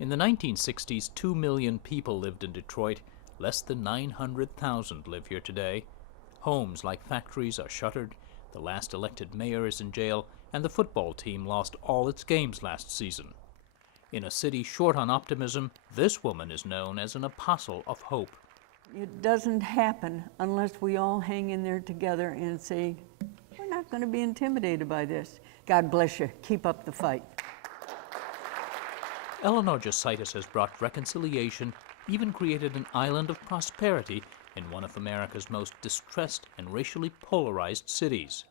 In the 1960s, 2 million people lived in Detroit. Less than 900,000 live here today. Homes like factories are shuttered, the last elected mayor is in jail, and the football team lost all its games last season. In a city short on optimism, this woman is known as an apostle of hope. It doesn't happen unless we all hang in there together and say, we're not going to be intimidated by this. God bless you. Keep up the fight. Eleanor Josaitis has brought reconciliation, even created an island of prosperity in one of America's most distressed and racially polarized cities.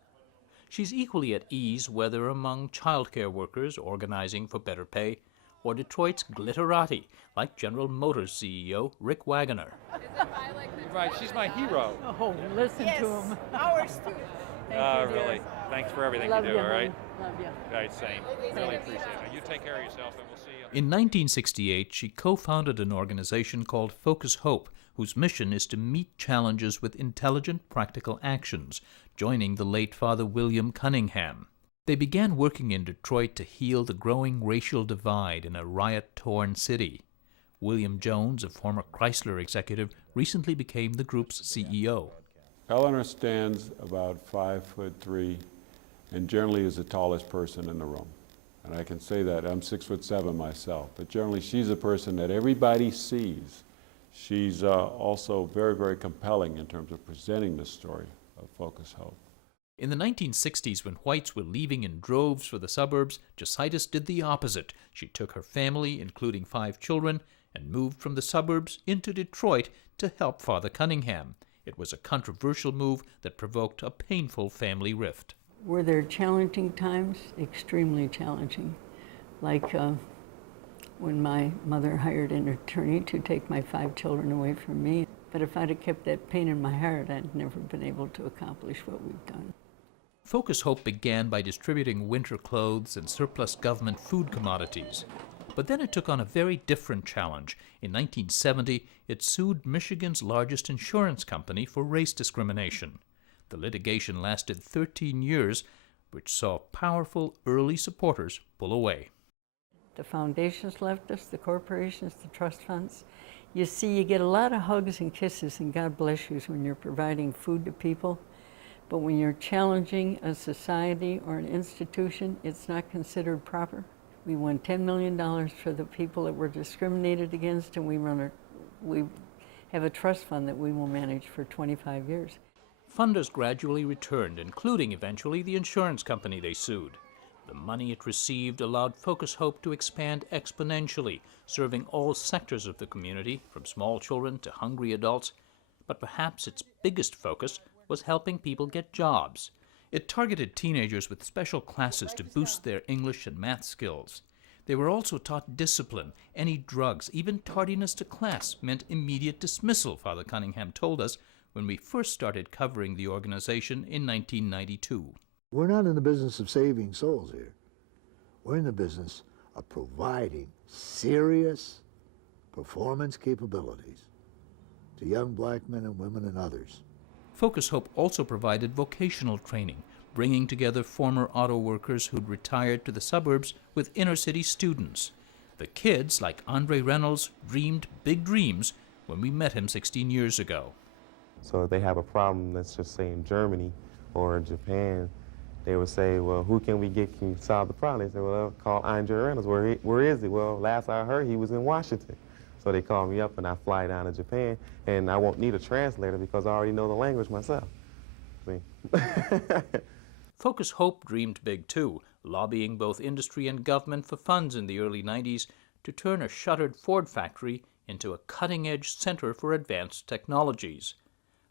She's equally at ease whether among childcare workers organizing for better pay or Detroit's glitterati, like General Motors CEO Rick Wagoner. Right, she's my hero. Oh, listen to him. Ours too. Thank you, Really. Thanks for everything Love you do, you, all right? Love you. Right, same. Really appreciate it. You take care of yourself, and we'll see you. In 1968, she co-founded an organization called Focus Hope, whose mission is to meet challenges with intelligent, practical actions, joining the late Father William Cunningham. They began working in Detroit to heal the growing racial divide in a riot-torn city. William Jones, a former Chrysler executive, recently became the group's CEO. Eleanor stands about 5'3" and generally is the tallest person in the room. And I can say that. I'm 6'7" myself, but generally she's a person that everybody sees. She's also very, very compelling in terms of presenting the story of Focus Hope. In the 1960s, when whites were leaving in droves for the suburbs, Josaitis did the opposite. She took her family, including 5 children, and moved from the suburbs into Detroit to help Father Cunningham. It was a controversial move that provoked a painful family rift. Were there challenging times? Extremely challenging. Like when my mother hired an attorney to take my 5 children away from me. But if I'd have kept that pain in my heart, I'd never been able to accomplish what we've done. Focus Hope began by distributing winter clothes and surplus government food commodities. But then it took on a very different challenge. In 1970, it sued Michigan's largest insurance company for race discrimination. The litigation lasted 13 years, which saw powerful early supporters pull away. The foundations left us, the corporations, the trust funds. You see, you get a lot of hugs and kisses and God bless yous when you're providing food to people. But when you're challenging a society or an institution, it's not considered proper. We won $10 million for the people that were discriminated against, and we have a trust fund that we will manage for 25 years. Funders gradually returned, including eventually the insurance company they sued. The money it received allowed Focus Hope to expand exponentially, serving all sectors of the community, from small children to hungry adults. But perhaps its biggest focus was helping people get jobs. It targeted teenagers with special classes to boost their English and math skills. They were also taught discipline. Any drugs, even tardiness to class, meant immediate dismissal, Father Cunningham told us when we first started covering the organization in 1992. We're not in the business of saving souls here. We're in the business of providing serious performance capabilities to young black men and women and others. Focus Hope also provided vocational training, bringing together former auto workers who'd retired to the suburbs with inner-city students. The kids, like Andre Reynolds, dreamed big dreams when we met him 16 years ago. So if they have a problem, let's just say in Germany or Japan, they would say, well, who can we get can solve the problem? They say, well, call Andre Reynolds. Where is he? Well, last I heard, he was in Washington. So they call me up and I fly down to Japan, and I won't need a translator because I already know the language myself. See? Focus Hope dreamed big too, lobbying both industry and government for funds in the early 90s to turn a shuttered Ford factory into a cutting-edge center for advanced technologies.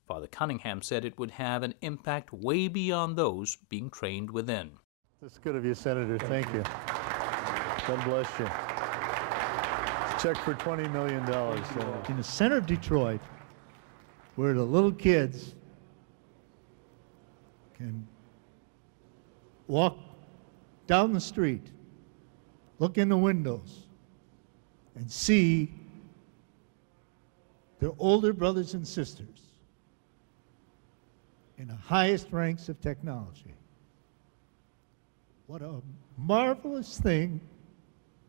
Father Cunningham said it would have an impact way beyond those being trained within. That's good of you, Senator. Thank you. God bless you. Check for $20 million. In the center of Detroit, where the little kids can walk down the street, look in the windows, and see their older brothers and sisters in the highest ranks of technology. What a marvelous thing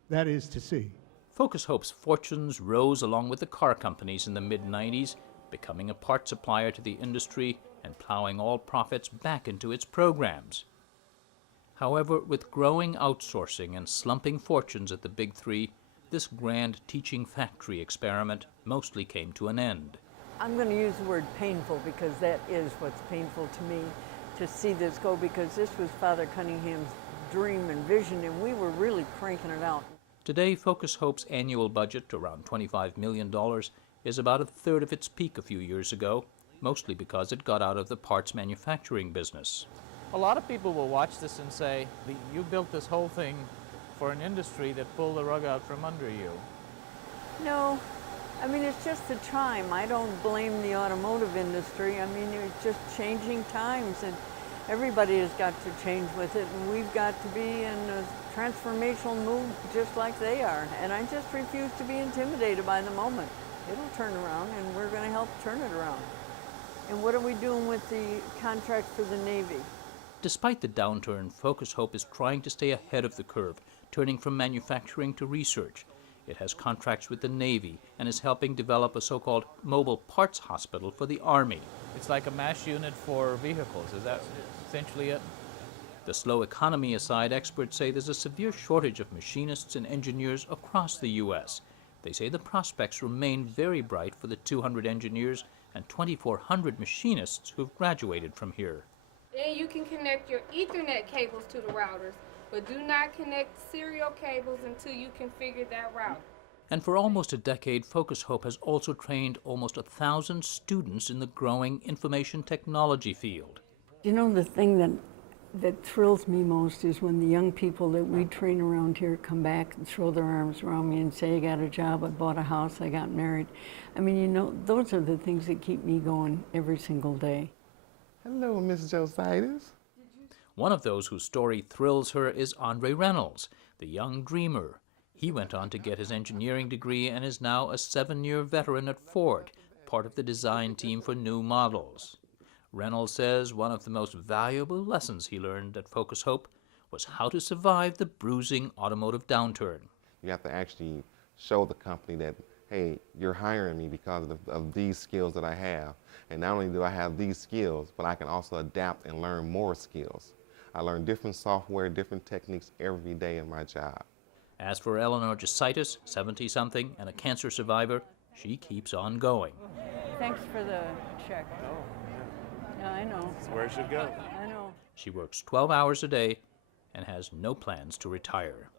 that is to see. Focus Hope's fortunes rose along with the car companies in the mid-90s, becoming a part supplier to the industry and plowing all profits back into its programs. However, with growing outsourcing and slumping fortunes at the Big Three, this grand teaching factory experiment mostly came to an end. I'm going to use the word painful because that is what's painful to me, to see this go, because this was Father Cunningham's dream and vision, and we were really cranking it out. Today, Focus Hope's annual budget, around $25 million, is about a third of its peak a few years ago, mostly because it got out of the parts manufacturing business. A lot of people will watch this and say, you built this whole thing for an industry that pulled the rug out from under you. No, I mean, it's just the time. I don't blame the automotive industry. I mean, it's just changing times, and everybody has got to change with it, and we've got to be in a transformational move just like they are. And I just refuse to be intimidated by the moment. It'll turn around, and we're going to help turn it around. And what are we doing with the contract for the Navy? Despite the downturn, Focus Hope is trying to stay ahead of the curve, turning from manufacturing to research. It has contracts with the Navy and is helping develop a so-called mobile parts hospital for the Army. It's like a mass unit for vehicles. Is that essentially it? The slow economy aside, experts say there's a severe shortage of machinists and engineers across the U.S. They say the prospects remain very bright for the 200 engineers and 2,400 machinists who've graduated from here. Then you can connect your Ethernet cables to the routers, but do not connect serial cables until you configure that router. And for almost a decade, Focus Hope has also trained almost 1,000 students in the growing information technology field. You know, the thing that thrills me most is when the young people that we train around here come back and throw their arms around me and say, I got a job, I bought a house, I got married. I mean, you know, those are the things that keep me going every single day. Hello, Miss Josaitis. One of those whose story thrills her is Andre Reynolds, the young dreamer. He went on to get his engineering degree and is now a 7-year veteran at Ford, part of the design team for new models. Reynolds says one of the most valuable lessons he learned at Focus Hope was how to survive the bruising automotive downturn. You have to actually show the company that, hey, you're hiring me because of these skills that I have. And not only do I have these skills, but I can also adapt and learn more skills. I learn different software, different techniques every day in my job. As for Eleanor Josaitis, 70-something and a cancer survivor, she keeps on going. Thanks for the check. Yeah, I know. That's where it should go. I know. She works 12 hours a day and has no plans to retire.